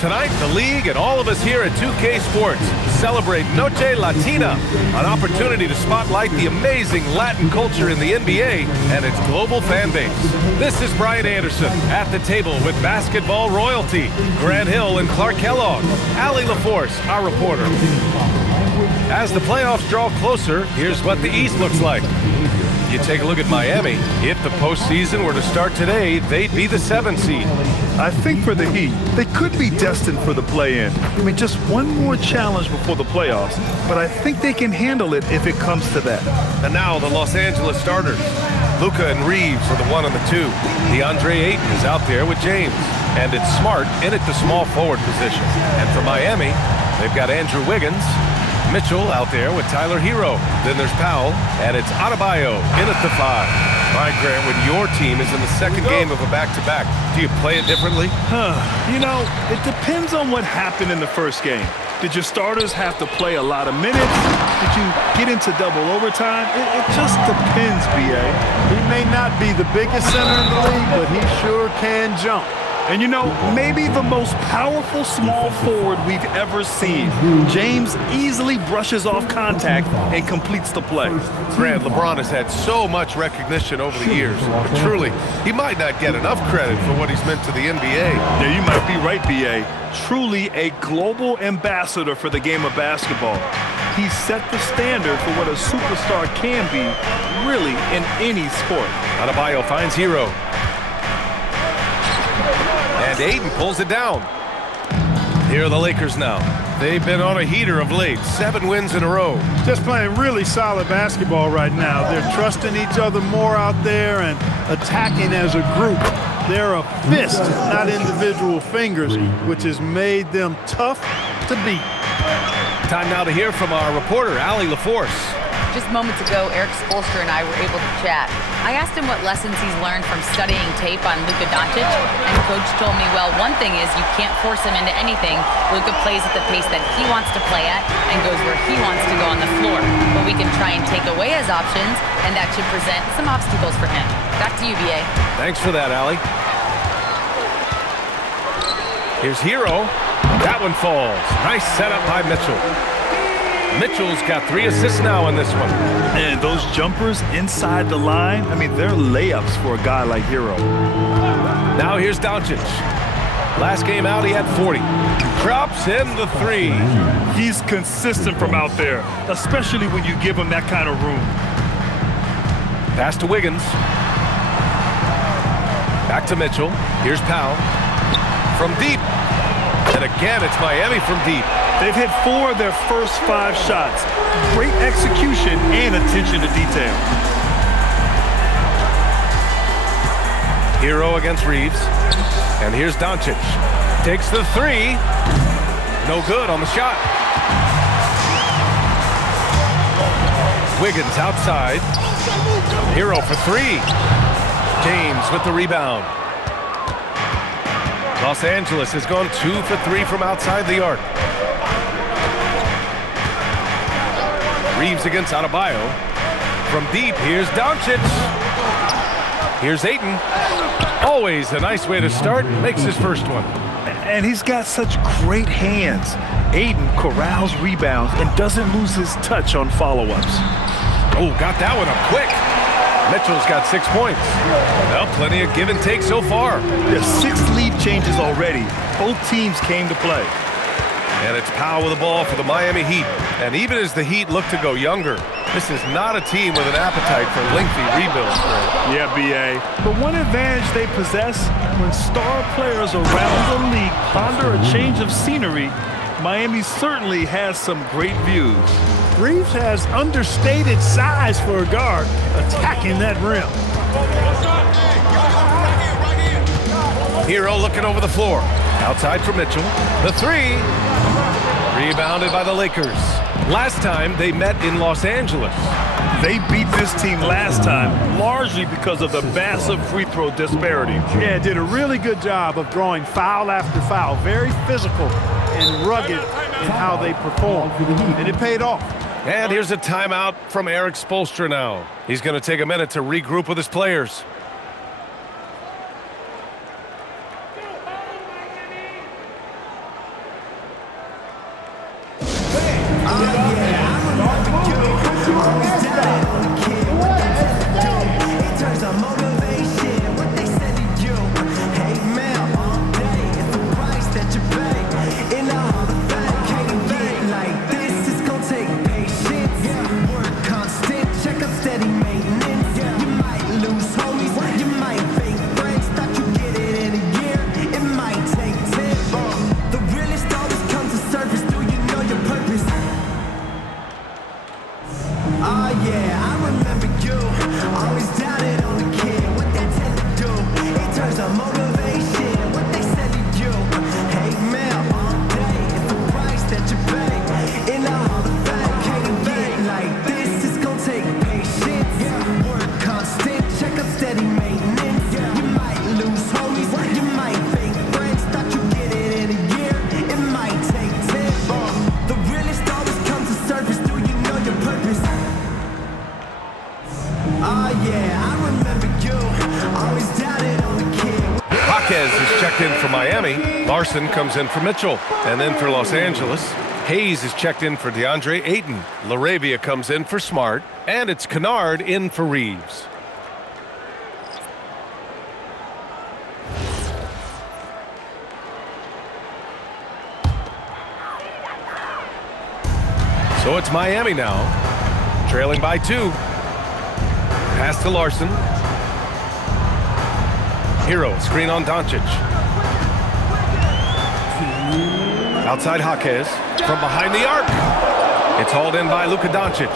Tonight, the league and all of us here at 2K Sports celebrate Noche Latina, an opportunity to spotlight the amazing Latin culture in the NBA and its global fan base. This is Brian Anderson at the table with basketball royalty, Grant Hill and Clark Kellogg, Allie LaForce, our reporter. As the playoffs draw closer, here's what the East looks like. You take a look at Miami. If the postseason were to start today, they'd be the 7th seed. I think for the Heat, they could be destined for the play-in. I mean, just one more challenge before the playoffs, but I think they can handle it if it comes to that. And now the Los Angeles starters. Luka and Reaves are the 1 and the 2. Deandre Ayton is out there with James. And it's Smart in at the small forward position. And for Miami, they've got Andrew Wiggins, Mitchell out there with Tyler Herro. Then there's Powell, and it's Adebayo in at the 5. All right, Grant, when your team is in the second game of a back-to-back, do you play it differently? You know, it depends on what happened in the first game. Did your starters have to play a lot of minutes? Did you get into double overtime? It just depends, B.A. He may not be the biggest center in the league, but he sure can jump. And you know, maybe the most powerful small forward we've ever seen. James easily brushes off contact and completes the play. Grant, LeBron has had so much recognition over the years, but truly, he might not get enough credit for what he's meant to the NBA. Yeah, you might be right, B.A. Truly a global ambassador for the game of basketball. He set the standard for what a superstar can be, really, in any sport. Adebayo finds Herro. And Ayton pulls it down. Here are the Lakers now. They've been on a heater of late. 7 wins in a row. Just playing really solid basketball right now. They're trusting each other more out there and attacking as a group. They're a fist, not individual fingers, which has made them tough to beat. Time now to hear from our reporter, Allie LaForce. Just moments ago, Erik Spoelstra and I were able to chat. I asked him what lessons he's learned from studying tape on Luka Dončić, and Coach told me, well, one thing is you can't force him into anything. Luka plays at the pace that he wants to play at and goes where he wants to go on the floor. But we can try and take away his options, and that should present some obstacles for him. Back to you, B.A. Thanks for that, Allie. Here's Herro. That one falls. Nice setup by Mitchell. Mitchell's got 3 assists now in this one. And those jumpers inside the line, I mean, they're layups for a guy like Herro. Now here's Dončić. Last game out, he had 40. Drops in the 3. He's consistent from out there, especially when you give him that kind of room. Pass to Wiggins. Back to Mitchell. Here's Powell. From deep. And again, it's Miami from deep. They've hit 4 of their first 5 shots. Great execution and attention to detail. Herro against Reaves. And here's Dončić. Takes the 3. No good on the shot. Wiggins outside. Herro for 3. James with the rebound. Los Angeles has gone 2 for 3 from outside the arc. Reaves against Adebayo. From deep, here's Dončić. Here's Ayton. Always a nice way to start. Makes his first one. And he's got such great hands. Ayton corrals rebounds and doesn't lose his touch on follow-ups. Oh, got that one up quick. Mitchell's got 6 points. Well, plenty of give and take so far. There's 6 lead changes already. Both teams came to play. And it's Powell with the ball for the Miami Heat. And even as the Heat look to go younger, this is not a team with an appetite for lengthy rebuilds. Yeah, B.A. But one advantage they possess, when star players around the league ponder a change of scenery, Miami certainly has some great views. Reaves has understated size for a guard, attacking that rim. Herro looking over the floor. Outside for Mitchell. The 3. Rebounded by the Lakers. Last time they met in Los Angeles. They beat this team last time, largely because of the massive free throw disparity. Yeah, did a really good job of drawing foul after foul. Very physical and rugged in how they perform. And it paid off. And here's a timeout from Erik Spoelstra now. He's going to take a minute to regroup with his players. yeah, I remember you. Always doubted on the kid. What they tend to do, it turns out motivation. What they said to you, hate mail all day. It's the price that you pay in the Hall of Fame. Can't get like this, it's gonna take patience. Work constant, check up steady maintenance. You might lose homies, you might fake friends. Thought you get it in a year, it might take 10. The realest always comes to surface. Do you know your purpose? Oh yeah, I remember you. Always doubted on the kid. Hayes is checked in for Miami. Larson comes in for Mitchell. And then for Los Angeles, Hayes is checked in for Deandre Ayton. LaRavia comes in for Smart. And it's Kennard in for Reaves. So it's Miami now, trailing by 2. Pass to Larson. Herro, screen on Dončić. Outside Hayes, from behind the arc. It's hauled in by Luka Dončić.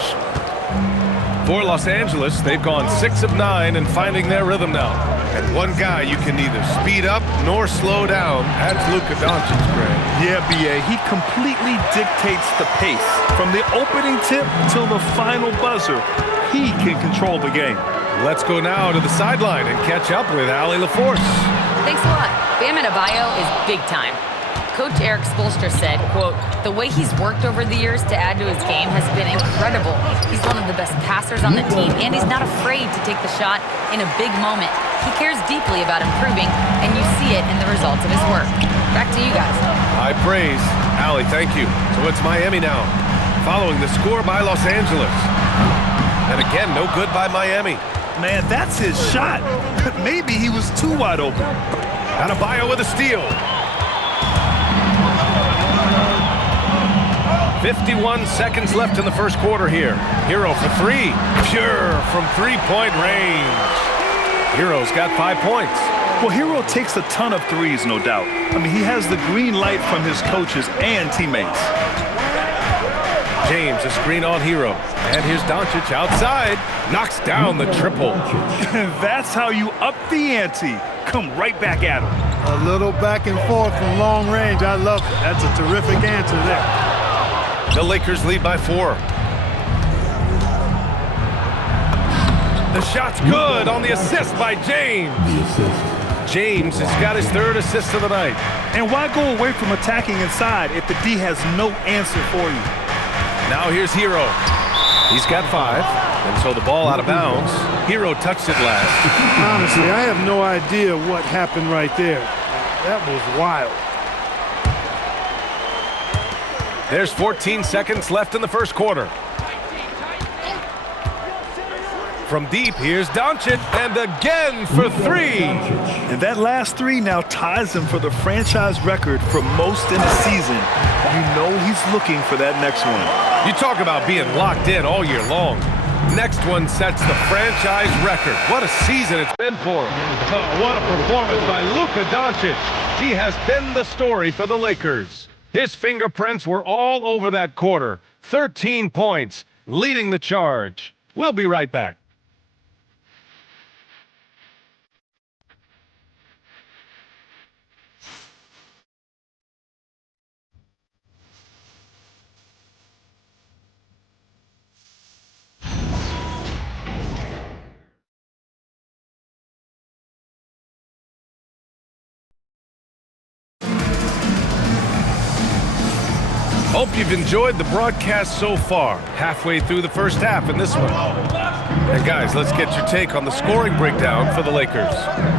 For Los Angeles, they've gone 6 of 9 and finding their rhythm now. And one guy you can neither speed up nor slow down, that's Luka Dončić, Greg. Yeah, B.A., he completely dictates the pace. From the opening tip till the final buzzer, he can control the game. Let's go now to the sideline and catch up with Allie LaForce. Thanks a lot. Bam Adebayo is big time. Coach Erik Spoelstra said, quote, "The way he's worked over the years to add to his game has been incredible. He's one of the best passers on the team, and he's not afraid to take the shot in a big moment. He cares deeply about improving, and you see it in the results of his work." Back to you guys. High praise. Allie, thank you. So it's Miami now, following the score by Los Angeles. And again, no good by Miami. Man, that's his shot. Maybe he was too wide open. Adebayo with a steal. 51 seconds left in the first quarter here. Herro for 3. Pure from three-point range. Herro's got 5 points. Well, Herro takes a ton of threes, no doubt. I mean, he has the green light from his coaches and teammates. James, a screen on Herro. And here's Dončić outside. Knocks down the triple. That's how you up the ante. Come right back at him. A little back and forth from long range. I love it. That's a terrific answer there. The Lakers lead by 4. The shot's good on the assist by James. James has got his 3rd assist of the night. And why go away from attacking inside if the D has no answer for you? Now here's Herro. He's got 5. And so the ball out of bounds. Herro touched it last. Honestly, I have no idea what happened right there. That was wild. There's 14 seconds left in the first quarter. From deep, here's Dončić, and again for 3. And that last 3 now ties him for the franchise record for most in a season. You know he's looking for that next one. You talk about being locked in all year long. Next one sets the franchise record. What a season it's been for him. What a performance by Luka Dončić. He has been the story for the Lakers. His fingerprints were all over that quarter. 13 points, leading the charge. We'll be right back. Hope you've enjoyed the broadcast so far. Halfway through the first half in this one. And guys, let's get your take on the scoring breakdown for the Lakers.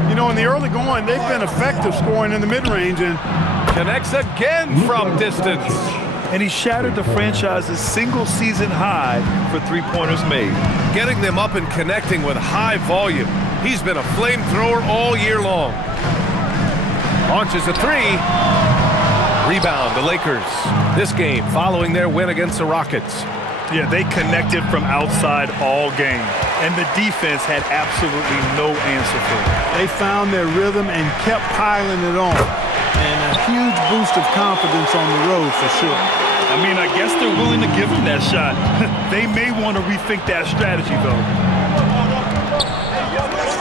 You know, in the early going, they've been effective scoring in the mid-range and connects again from distance. And he shattered the franchise's single-season high for three-pointers made. Getting them up and connecting with high volume. He's been a flamethrower all year long. Launches a 3. Rebound, the Lakers. This game following their win against the Rockets. Yeah, they connected from outside all game. And the defense had absolutely no answer for it. They found their rhythm and kept piling it on. And a huge boost of confidence on the road for sure. I mean, I guess they're willing to give him that shot. They may want to rethink that strategy, though.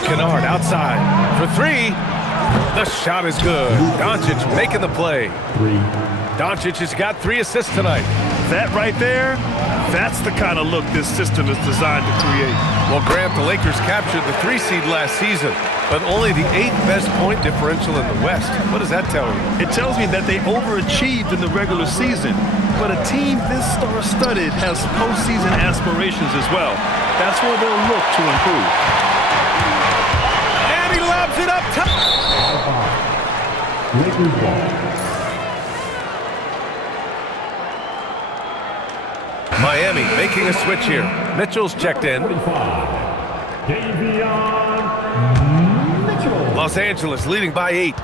Kennard outside for three. The shot is good. Dončić making the play. Dončić has got 3 assists tonight. That right there, that's the kind of look this system is designed to create. Well, Grant, the Lakers captured the 3 seed last season, but only the 8th best point differential in the West. What does that tell you? It tells me that they overachieved in the regular season, but a team this star-studded has postseason aspirations as well. That's where they'll look to improve. And he lobs it up top. Lakers ball. Miami making a switch here. Mitchell's checked in. Los Angeles leading by 8.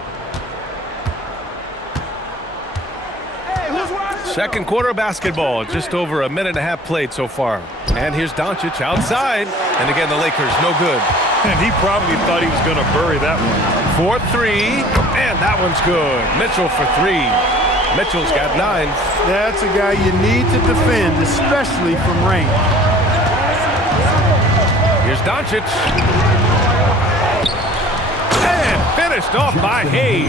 Second quarter of basketball, just over a minute and a half played so far. And here's Dončić outside. And again, the Lakers no good. And he probably thought he was going to bury that one. 4-3, and that one's good. Mitchell for 3. Mitchell's got 9. That's a guy you need to defend, especially from range. Here's Dončić. And finished off by Hayes.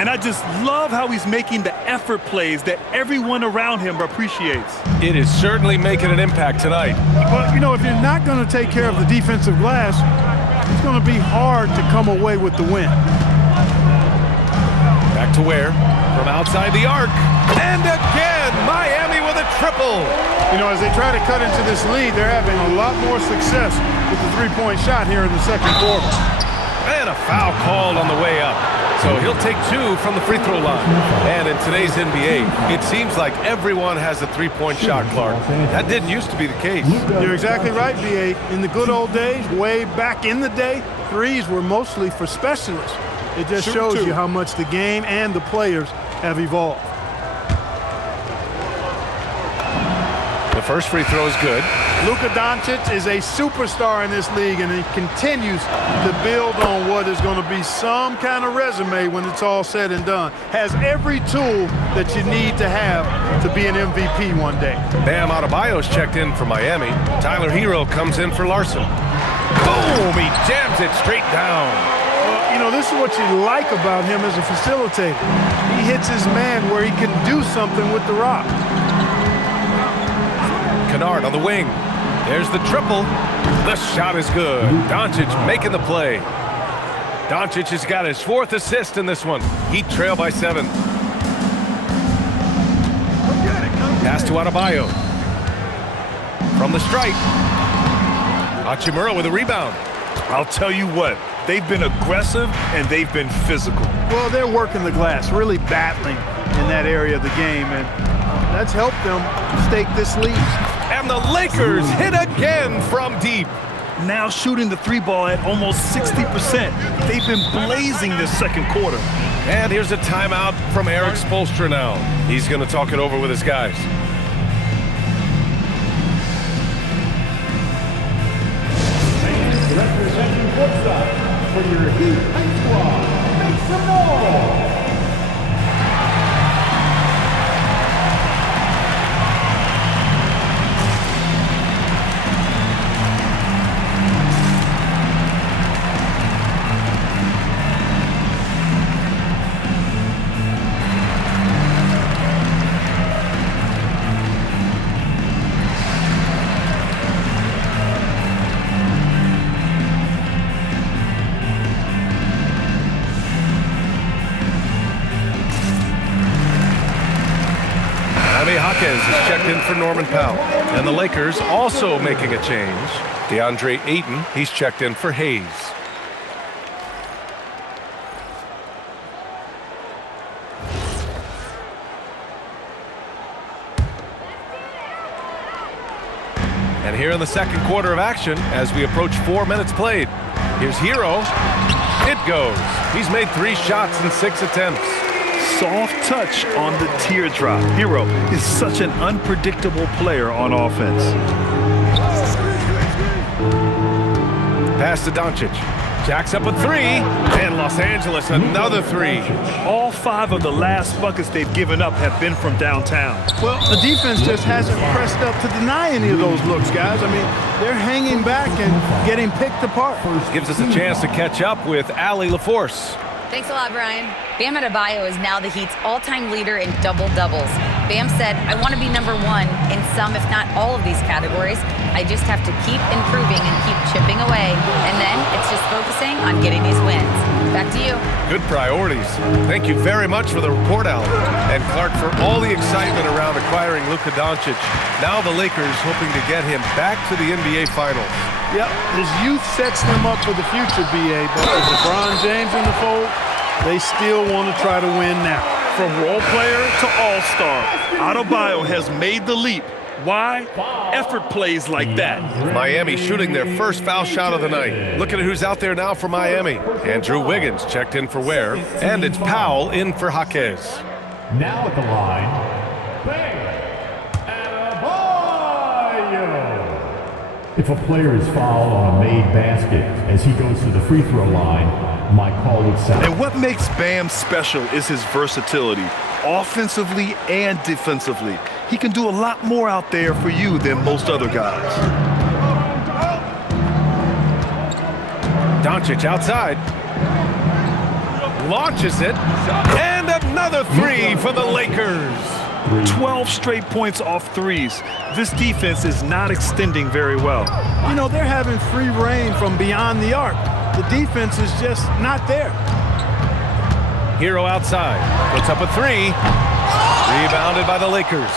And I just love how he's making the effort plays that everyone around him appreciates. It is certainly making an impact tonight. But, you know, if you're not going to take care of the defensive glass, it's going to be hard to come away with the win. Back to Ware from outside the arc. And again, Miami with a triple. You know, as they try to cut into this lead, they're having a lot more success with the three-point shot here in the second quarter. And a foul called on the way up. So he'll take 2 from the free throw line. And in today's NBA, it seems like everyone has a three-point shot, Clark. That didn't used to be the case. You're exactly right, B.A. In the good old days, way back in the day, threes were mostly for specialists. It just shows you how much the game and the players have evolved. The first free throw is good. Luka Dončić is a superstar in this league, and he continues to build on what is going to be some kind of resume when it's all said and done. Has every tool that you need to have to be an MVP one day. Bam Adebayo's checked in for Miami. Tyler Herro comes in for Larson. Boom! He jams it straight down. Well, you know, this is what you like about him as a facilitator. He hits his man where he can do something with the rock. Kennard on the wing. There's the triple. The shot is good. Dončić making the play. Dončić has got his 4th assist in this one. Heat trail by 7. Pass to Adebayo. From the stripe. Hachimura with a rebound. I'll tell you what, they've been aggressive and they've been physical. Well, they're working the glass, really battling in that area of the game, and that's helped them stake this lead. And the Lakers hit again from deep. Now shooting the 3 ball at almost 60%. They've been blazing this second quarter. And here's a timeout from Erik Spoelstra now. He's going to talk it over with his guys. Representing courtside for your Heat High Squad, make some noise! Hayes is checked in for Norman Powell. And the Lakers also making a change. Deandre Ayton, he's checked in for Hayes. And here in the second quarter of action, as we approach 4 minutes played, here's Herro. It goes. He's made 3 shots in 6 attempts. Soft touch on the teardrop. Herro is such an unpredictable player on offense. Pass to Dončić. Jacks up a three, and Los Angeles another three. All 5 of the last buckets they've given up have been from downtown. Well, the defense just hasn't pressed up to deny any of those looks, guys. I mean, they're hanging back and getting picked apart. Gives us a chance to catch up with Allie LaForce. Thanks a lot, Brian. Bam Adebayo is now the Heat's all-time leader in double-doubles. Bam said, I want to be #1 in some, if not all of these categories. I just have to keep improving and keep chipping away. And then it's just focusing on getting these wins. Back to you. Good priorities. Thank you very much for the report, Alan. And Clark, for all the excitement around acquiring Luka Dončić. Now the Lakers hoping to get him back to the NBA Finals. Yep, his youth sets them up for the future, BA. But with LeBron James in the fold, they still want to try to win now. From role player to all-star, Adebayo has made the leap. Why? Effort plays like that. Miami shooting their first foul shot of the night. Looking at who's out there now for Miami. Andrew Wiggins checked in for Ware, and it's Powell in for Hayes. Now at the line, Adebayo. If a player is fouled on a made basket as he goes to the free throw line, my call would sound. And what makes Bam special is his versatility, offensively and defensively. He can do a lot more out there for you than most other guys. Dončić outside. Launches it. And another three for the Lakers. 12 straight points off threes. This defense is not extending very well. You know, they're having free reign from beyond the arc. The defense is just not there. Herro outside. Puts up a three. Rebounded by the Lakers.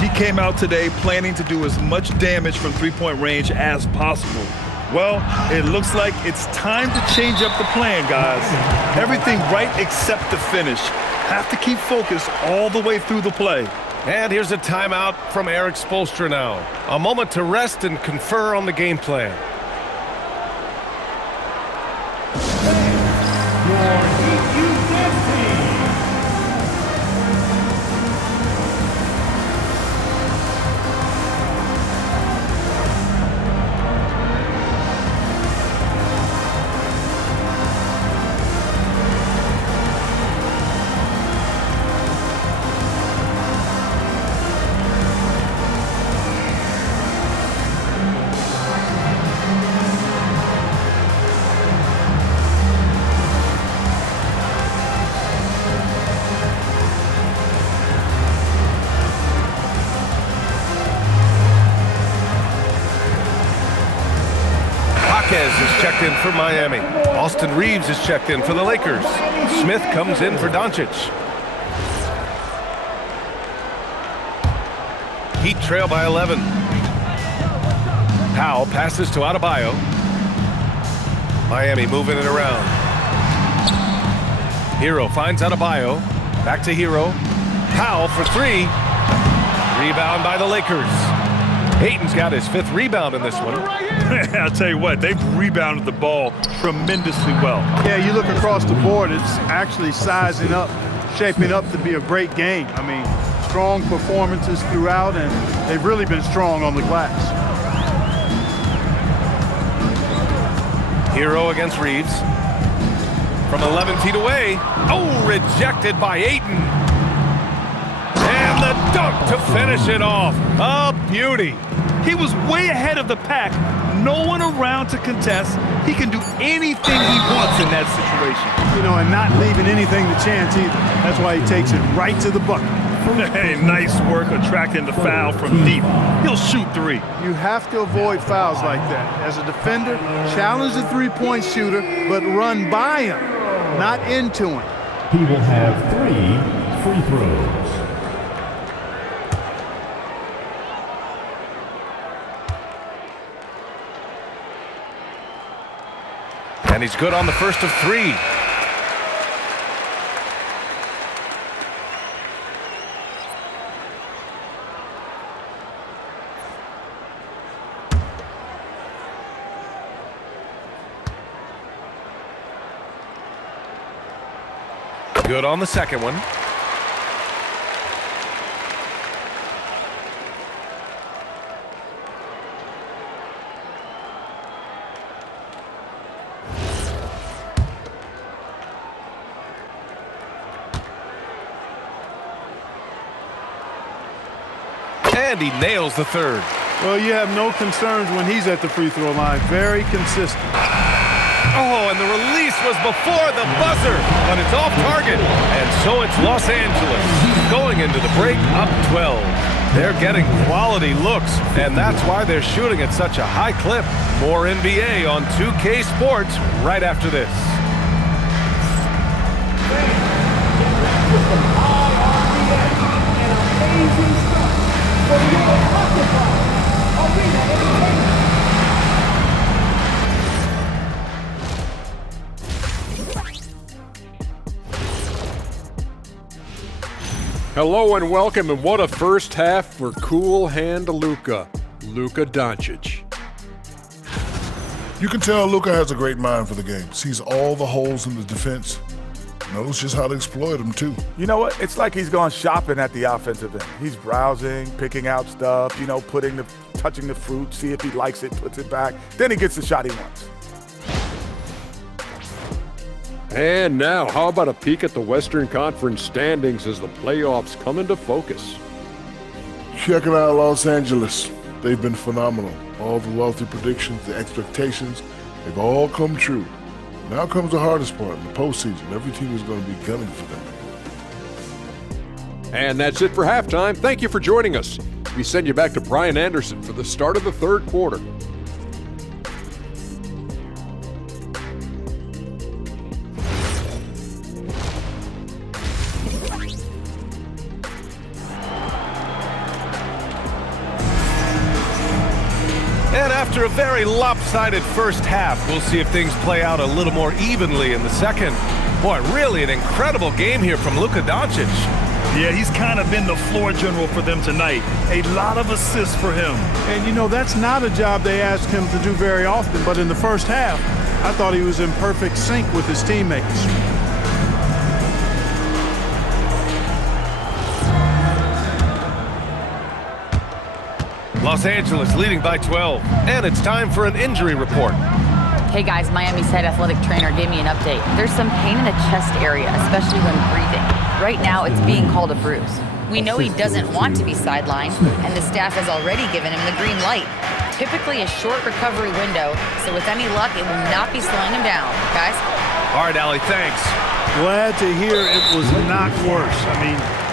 He came out today planning to do as much damage from three-point range as possible. Well, it looks like it's time to change up the plan, guys. Everything right except the finish. Have to keep focused all the way through the play. And here's a timeout from Erik Spoelstra now. A moment to rest and confer on the game plan. Is checked in for Miami. Austin Reaves is checked in for the Lakers. Smith comes in for Dončić. Heat trail by 11. Powell passes to Adebayo. Miami moving it around. Herro finds Adebayo. Back to Herro. Powell for three. Rebound by the Lakers. Ayton's got his 5th rebound in this one. I'll tell you what, they've rebounded the ball tremendously well. Yeah, you look across the board, it's actually sizing up, shaping up to be a great game. I mean, strong performances throughout, and they've really been strong on the glass. Herro against Reaves. From 11 feet away. Oh, rejected by Ayton. And the dunk to finish it off. A beauty. He was way ahead of the pack. No one around to contest. He can do anything he wants in that situation. You know, and not leaving anything to chance either. That's why he takes it right to the bucket. Hey, nice work attracting the foul from deep. He'll shoot three. You have to avoid fouls like that. As a defender, challenge the three-point shooter, but run by him, not into him. He will have 3 free throws. And he's good on the first of 3. Good on the second one. And he nails the third. Well, you have no concerns when he's at the free throw line. Very consistent. Oh, and the release was before the buzzer, but it's off target. And so it's Los Angeles going into the break up 12. They're getting quality looks, and that's why they're shooting at such a high clip. More NBA on 2K Sports right after this. Hello and welcome, and what a first half for cool hand Luka Dončić. You can tell Luka has a great mind for the game. Sees all the holes in the defense. Knows just how to exploit them, too. You know what? It's like he's gone shopping at the offensive end. He's browsing, picking out stuff, touching the fruit, see if he likes it, puts it back. Then he gets the shot he wants. And now, how about a peek at the Western Conference standings as the playoffs come into focus? Check it out, Los Angeles. They've been phenomenal. All the wealthy predictions, the expectations, they've all come true. Now comes the hardest part, in the postseason. Every team is going to be gunning for them. And that's it for halftime. Thank you for joining us. We send you back to Brian Anderson for the start of the third quarter. And after a very lopsided first half, we'll see if things play out a little more evenly in the second. Boy, really an incredible game here from Luka Dončić. Yeah, he's kind of been the floor general for them tonight. A lot of assists for him. And that's not a job they asked him to do very often, but in the first half, I thought he was in perfect sync with his teammates. Los Angeles leading by 12, and it's time for an injury report. Hey guys, Miami's head athletic trainer gave me an update. There's some pain in the chest area, especially when breathing. Right now, it's being called a bruise. We know he doesn't want to be sidelined, and the staff has already given him the green light. Typically a short recovery window, so with any luck, it will not be slowing him down. Guys? All right, Allie, thanks. Glad to hear it was not worse.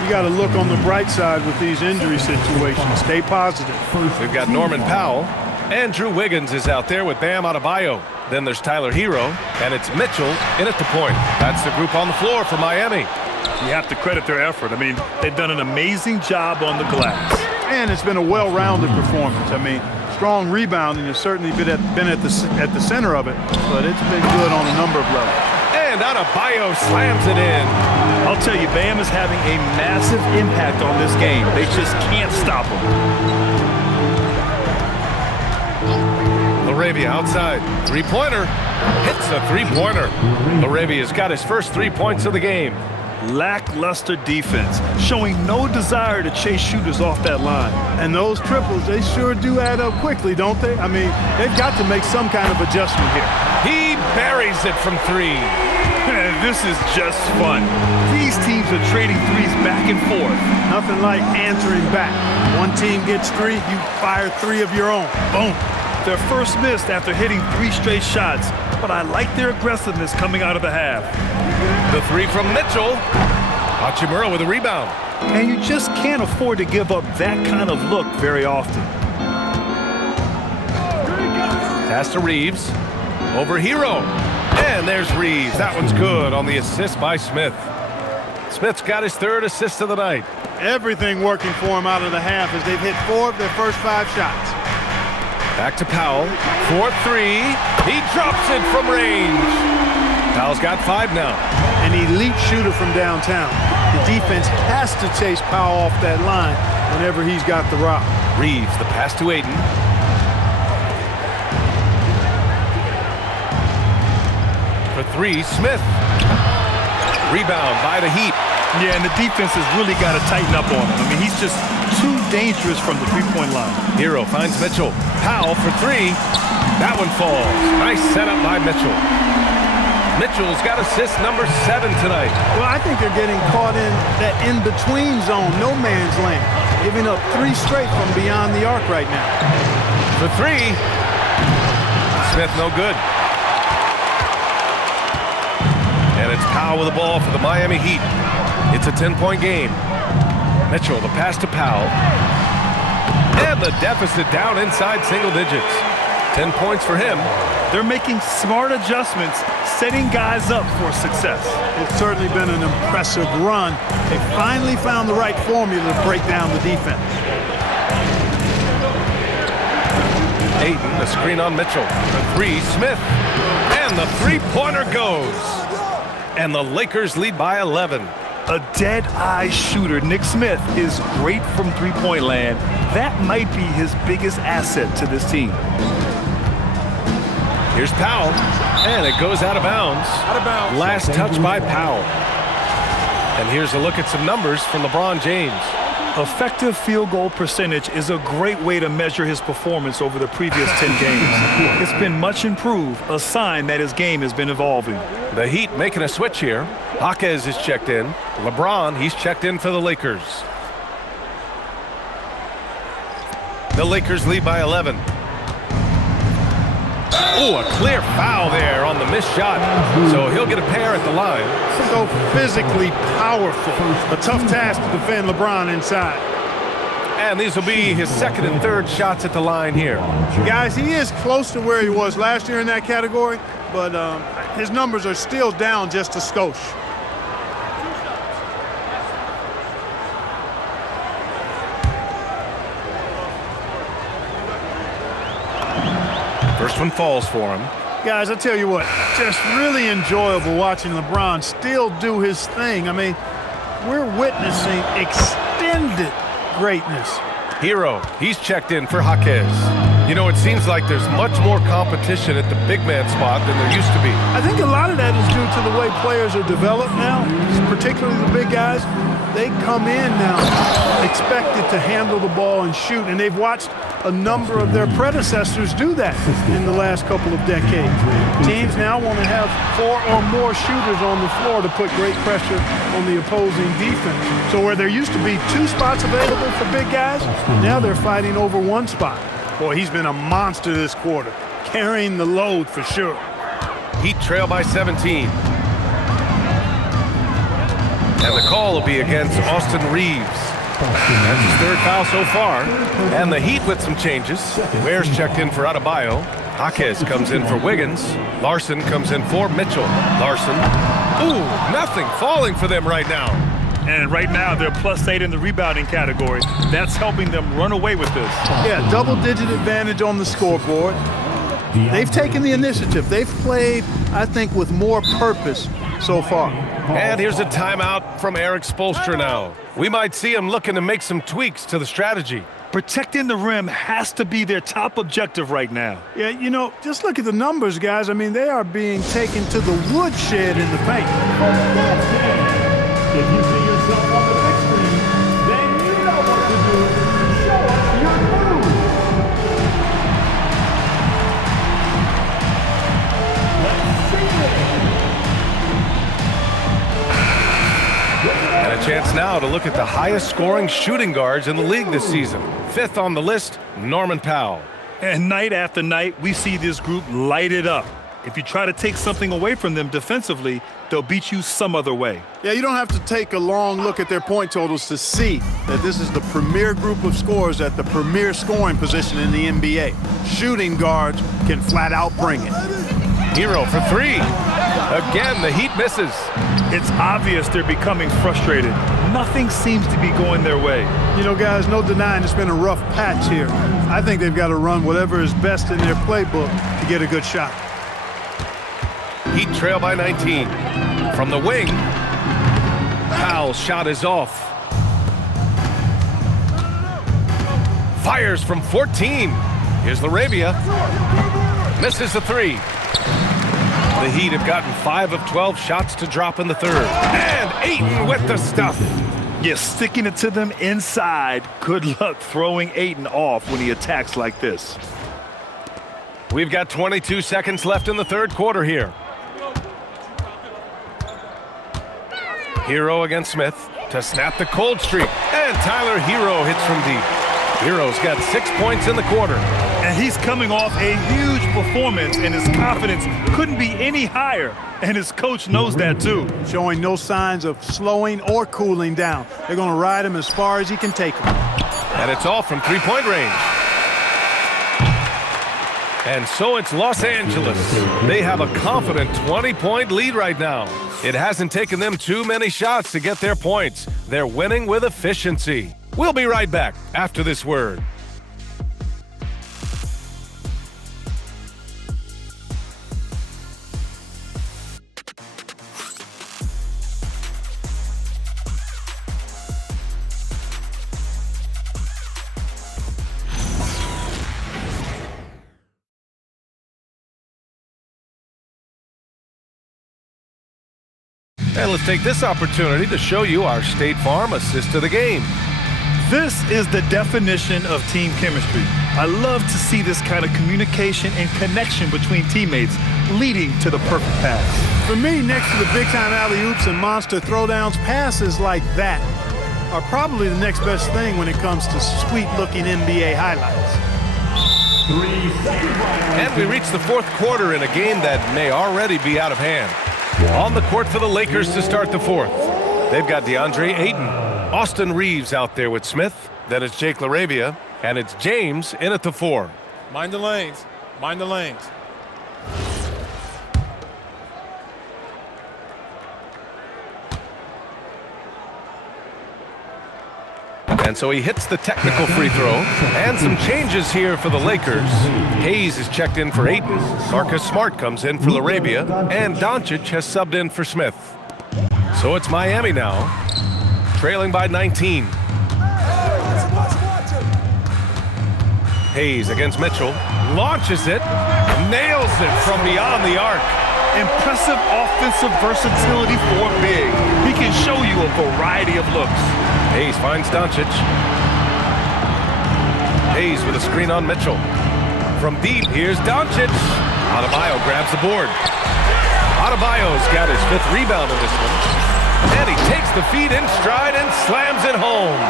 You got to look on the bright side with these injury situations. Stay positive. We've got Norman Powell. Andrew Wiggins is out there with Bam Adebayo. Then there's Tyler Herro, and it's Mitchell in at the point. That's the group on the floor for Miami. You have to credit their effort. They've done an amazing job on the glass. And it's been a well-rounded performance. Strong rebounding has certainly been at the center of it, but it's been good on a number of levels. And Adebayo slams it in. I'll tell you, Bam is having a massive impact on this game. They just can't stop him. LaRavia outside. Three-pointer. Hits a three-pointer. LaRavia's got his first 3 points of the game. Lackluster defense, showing no desire to chase shooters off that line. And those triples, they sure do add up quickly, don't they? They've got to make some kind of adjustment here. He buries it from three. This is just fun. These teams are trading threes back and forth. Nothing like answering back. One team gets 3, you fire 3 of your own. Boom. Their first missed after hitting 3 straight shots, but I like their aggressiveness coming out of the half. The 3 from Mitchell. Hachimura with a rebound. And you just can't afford to give up that kind of look very often. Pass to Reaves. Over Herro. And there's Reaves. That one's good on the assist by Smith. Smith's got his 3rd assist of the night. Everything working for him out of the half as they've hit 4 of their first 5 shots. Back to Powell. 4-3. He drops it from range. Powell's got 5 now. An elite shooter from downtown. The defense has to chase Powell off that line whenever he's got the rock. Reaves, the pass to Ayton. For 3, Smith. Rebound by the Heat. Yeah, and the defense has really got to tighten up on him. He's just too dangerous from the three-point line. Herro finds Mitchell. Powell for 3. That one falls. Nice setup by Mitchell. Mitchell's got assist number 7 tonight. Well, I think they're getting caught in that in-between zone, no man's land. giving up 3 straight from beyond the arc right now. For 3. Smith no good. And it's Powell with the ball for the Miami Heat. It's a 10-point game. Mitchell, the pass to Powell. And the deficit down inside single digits. 10 points for him. They're making smart adjustments, setting guys up for success. It's certainly been an impressive run. They finally found the right formula to break down the defense. Ayton, the screen on Mitchell. The 3, Smith. And the three-pointer goes. And the Lakers lead by 11. A dead-eye shooter, Nick Smith, is great from three-point land. That might be his biggest asset to this team. Here's Powell, and it goes out of bounds. Last touch by Powell. And here's a look at some numbers from LeBron James. Effective field goal percentage is a great way to measure his performance over the previous 10 games. It's been much improved, a sign that his game has been evolving. The Heat making a switch here. Jaquez is checked in. LeBron, he's checked in for the Lakers. The Lakers lead by 11. Oh, a clear foul there on the missed shot. So he'll get a pair at the line. So physically powerful. A tough task to defend LeBron inside. And these will be his second and third shots at the line here. Guys, he is close to where he was last year in that category, but his numbers are still down just a skosh. First one falls for him. Guys, I tell you what, just really enjoyable watching LeBron still do his thing. I mean, we're witnessing extended greatness. Herro, he's checked in for Jaquez. You know, it seems like there's much more competition at the big man spot than there used to be. I think a lot of that is due to the way players are developed now, particularly the big guys. They come in now expected to handle the ball and shoot, and they've watched a number of their predecessors do that in the last couple of decades. Teams now want to have 4 or more shooters on the floor to put great pressure on the opposing defense. So where there used to be 2 spots available for big guys, now they're fighting over 1 spot. Boy, he's been a monster this quarter, carrying the load for sure. Heat trail by 17. And the call will be against Austin Reaves. That's his 3rd foul so far. And the Heat with some changes. Ware's checked in for Adebayo. Jaquez comes in for Wiggins. Larson comes in for Mitchell. Larson. Ooh, nothing falling for them right now. And right now, they're +8 in the rebounding category. That's helping them run away with this. Yeah, double-digit advantage on the scoreboard. They've taken the initiative. They've played, I think, with more purpose so far. And here's a timeout from Erik Spoelstra now. We might see him looking to make some tweaks to the strategy. Protecting the rim has to be their top objective right now. Yeah, you know, just look at the numbers, guys. I mean, they are being taken to the woodshed in the paint. If you see yourself on the big screen, then you know what to do. Show us your move. Let's see it. And a chance now to look at the highest scoring shooting guards in the league this season. 5th on the list, Norman Powell. And night after night, we see this group light it up. If you try to take something away from them defensively, they'll beat you some other way. Yeah, you don't have to take a long look at their point totals to see that this is the premier group of scorers at the premier scoring position in the NBA. Shooting guards can flat out bring it. Herro for 3. Again, the Heat misses. It's obvious they're becoming frustrated. Nothing seems to be going their way. You know, guys, no denying it's been a rough patch here. I think they've got to run whatever is best in their playbook to get a good shot. Heat trail by 19. From the wing, Powell's shot is off. Fires from 14. Here's Arabia. Misses the 3. The Heat have gotten 5 of 12 shots to drop in the 3rd. And Ayton with the stuff. You're sticking it to them inside. Good luck throwing Ayton off when he attacks like this. We've got 22 seconds left in the 3rd quarter here. Herro against Smith. to snap the cold streak. And Tyler Herro hits from deep. Herro's got 6 points in the quarter. And he's coming off a huge performance, and his confidence couldn't be any higher. And his coach knows that too. Showing no signs of slowing or cooling down. They're going to ride him as far as he can take him. And it's all from three-point range. And so it's Los Angeles. They have a confident 20-point lead right now. It hasn't taken them too many shots to get their points. They're winning with efficiency. We'll be right back after this word. And let's take this opportunity to show you our State Farm assist to the game. This is the definition of team chemistry. I love to see this kind of communication and connection between teammates leading to the perfect pass. For me, next to the big-time alley-oops and monster throwdowns, passes like that are probably the next best thing when it comes to sweet-looking NBA highlights. And we reach the fourth quarter in a game that may already be out of hand. On the court for the Lakers to start the fourth. They've got Deandre Ayton, Austin Reaves out there with Smith. Then it's Jake LaRavia, and it's James in at the 4. Mind the lanes. Mind the lanes. And so he hits the technical free throw. And some changes here for the Lakers. Hayes is checked in for Ayton. Marcus Smart comes in for LaRavia. And Dončić has subbed in for Smith. So it's Miami now, trailing by 19. Hayes against Mitchell. Launches it. Nails it from beyond the arc. Impressive offensive versatility for a big. He can show you a variety of looks. Hayes finds Dončić. Hayes with a screen on Mitchell. From deep, here's Dončić. Adebayo grabs the board. Adebayo's got his 5th rebound in this one. And he takes the feed in stride and slams it home.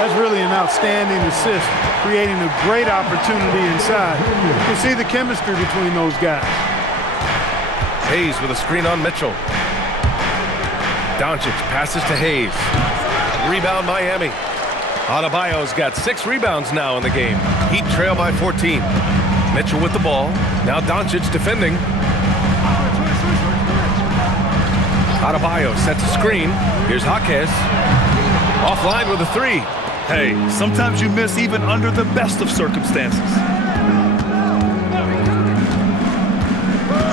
That's really an outstanding assist, creating a great opportunity inside. You can see the chemistry between those guys. Hayes with a screen on Mitchell. Dončić passes to Hayes. Rebound Miami. Adebayo's got 6 rebounds now in the game. Heat trail by 14. Mitchell with the ball. Now Dončić defending. Adebayo sets a screen. Here's Hayes. Offline with a 3. Hey, sometimes you miss even under the best of circumstances.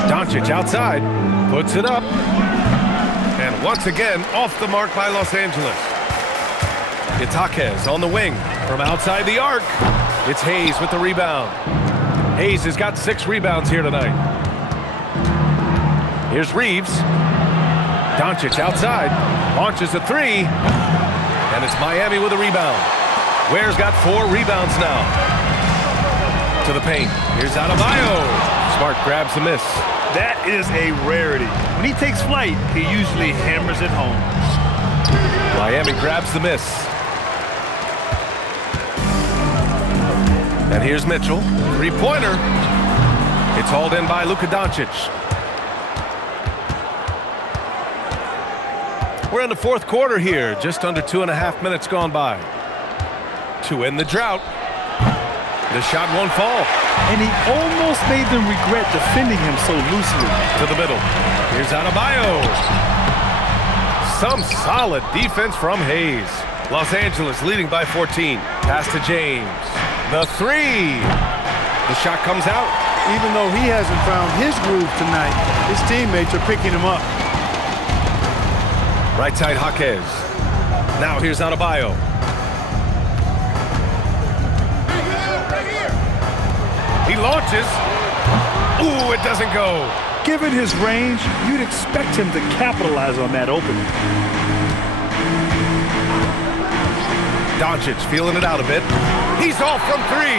Dončić outside. Puts it up. And once again, off the mark by Los Angeles. It's Hayes on the wing from outside the arc. It's Hayes with the rebound. Hayes has got 6 rebounds here tonight. Here's Reaves. Dončić outside. Launches a 3. And it's Miami with a rebound. Ware's got 4 rebounds now. To the paint. Here's Adebayo. Smart grabs the miss. That is a rarity. When he takes flight, he usually hammers it home. Miami grabs the miss. And here's Mitchell. 3-pointer. It's hauled in by Luka Dončić. We're in the fourth quarter here. Just under 2.5 minutes gone by. To end the drought. The shot won't fall. And he almost made them regret defending him so loosely. To the middle. Here's Adebayo. Some solid defense from Hayes. Los Angeles leading by 14. Pass to James. The 3. The shot comes out. Even though he hasn't found his groove tonight, his teammates are picking him up. Right side Hayes. Now here's Adebayo. He launches. Ooh, it doesn't go. Given his range, you'd expect him to capitalize on that opening. Dončić feeling it out a bit. He's off from 3.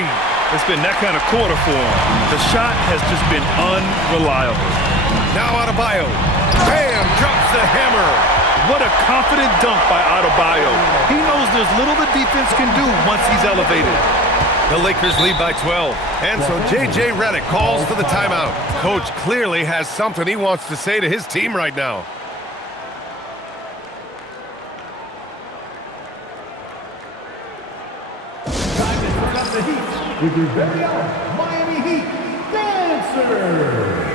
It's been that kind of quarter for him. The shot has just been unreliable. Now Adebayo. Bam! Drops the hammer. What a confident dunk by Adebayo. He knows there's little the defense can do once he's elevated. The Lakers lead by 12. And so J.J. Redick calls for the timeout. Coach clearly has something he wants to say to his team right now. Time to turn up the heat with your very own Miami Heat Dancer.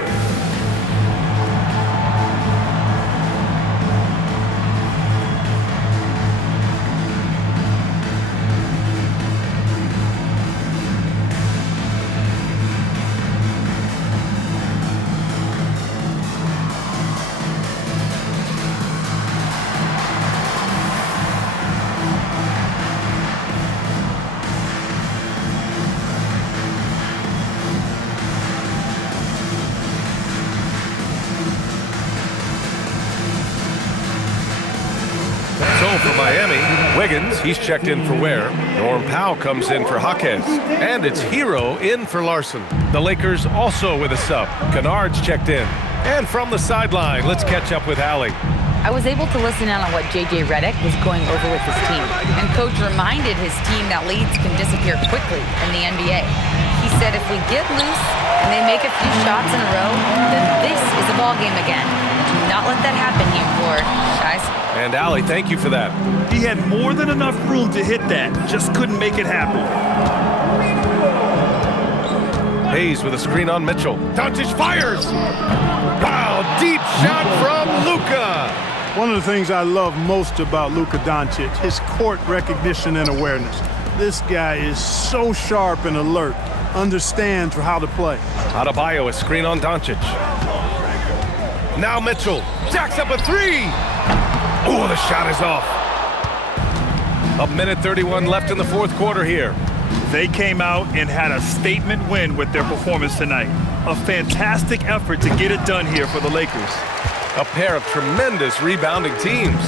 So for Miami, Wiggins, he's checked in for Ware. Norm Powell comes in for Hayes. And it's Herro in for Larson. The Lakers also with a sub. Kennard's checked in. And from the sideline, let's catch up with Allie. I was able to listen in on what J.J. Redick was going over with his team. And Coach reminded his team that leads can disappear quickly in the NBA. He said if we get loose and they make a few shots in a row, then this is a ball game again. Do not let that happen, he implored. Guys. And Allie, thank you for that. He had more than enough room to hit that, just couldn't make it happen. Hayes with a screen on Mitchell. Dončić fires! Wow, deep shot from Luka! One of the things I love most about Luka Dončić, his court recognition and awareness. This guy is so sharp and alert, understands how to play. Adebayo, a screen on Dončić. Now Mitchell, jacks up a three! Oh, the shot is off. A minute 31 left in the fourth quarter here. They came out and had a statement win with their performance tonight. A fantastic effort to get it done here for the Lakers. A pair of tremendous rebounding teams.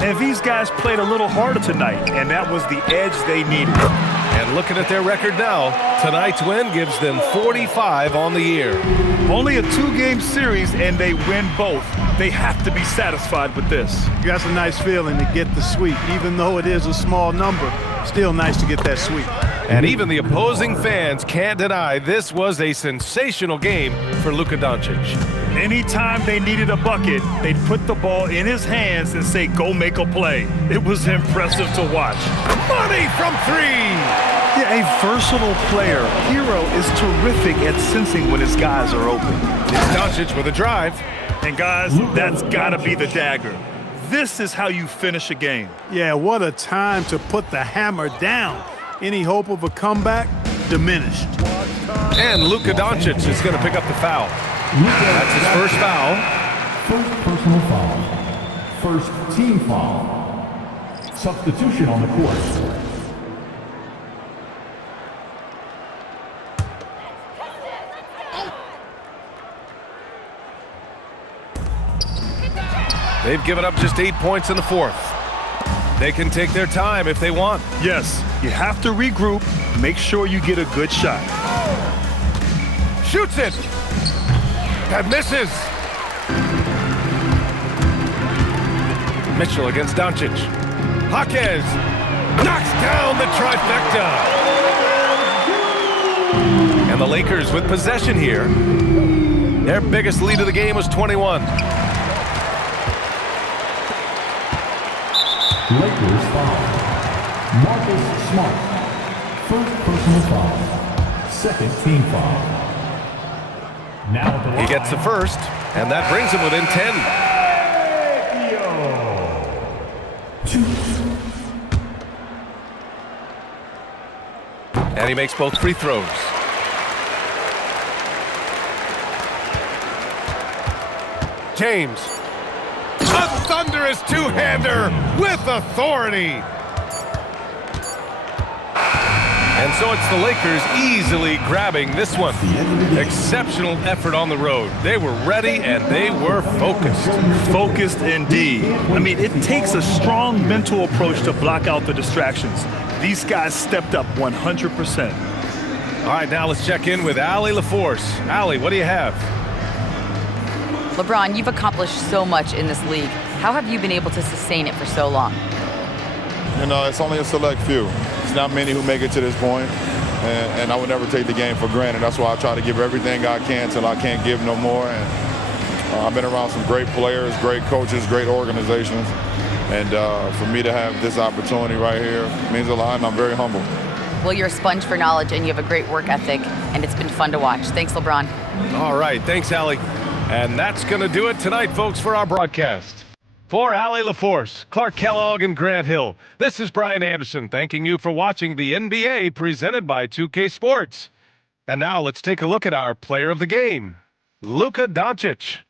And these guys played a little harder tonight, and that was the edge they needed. And looking at their record now, tonight's win gives them 45 on the year. Only a two-game series, and they win both. They have to be satisfied with this. That's a nice feeling to get the sweep. Even though it is a small number, still nice to get that sweep. And even the opposing fans can't deny this was a sensational game for Luka Dončić. Anytime they needed a bucket, they'd put the ball in his hands and say, go make a play. It was impressive to watch. Money from three! Yeah, a versatile player. Herro is terrific at sensing when his guys are open. It's Dončić with a drive. And guys, that's gotta be the dagger. This is how you finish a game. Yeah, what a time to put the hammer down. Any hope of a comeback? Diminished. And Luka Dončić is going to pick up the foul. That's his first foul. First personal foul. First team foul. Substitution on the court. They've given up just 8 points in the fourth. They can take their time if they want. Yes, you have to regroup, make sure you get a good shot. Shoots it! That misses! Mitchell against Dončić. Hayes knocks down the trifecta! And the Lakers with possession here. Their biggest lead of the game was 21. Lakers foul. Marcus Smart. First personal foul. Second team foul. Now at the line. He gets the first, and that brings him within 10. And he makes both free throws. James. A thunderous two-hander with authority. And so it's the Lakers easily grabbing this one. Exceptional effort on the road. They were ready and they were focused. Focused indeed. I mean, it takes a strong mental approach to block out the distractions. These guys stepped up 100%. All right, now let's check in with Allie LaForce. Allie, what do you have? LeBron, you've accomplished so much in this league. How have you been able to sustain it for so long? You know, it's only a select few. It's not many who make it to this point, and I would never take the game for granted. That's why I try to give everything I can till I can't give no more. And I've been around some great players, great coaches, great organizations, and for me to have this opportunity right here means a lot, and I'm very humble. Well, you're a sponge for knowledge, and you have a great work ethic, and it's been fun to watch. Thanks, LeBron. All right, thanks, Allie. And that's going to do it tonight, folks, for our broadcast. For Allie LaForce, Clark Kellogg, and Grant Hill, this is Brian Anderson thanking you for watching the NBA presented by 2K Sports. And now let's take a look at our player of the game, Luka Dončić.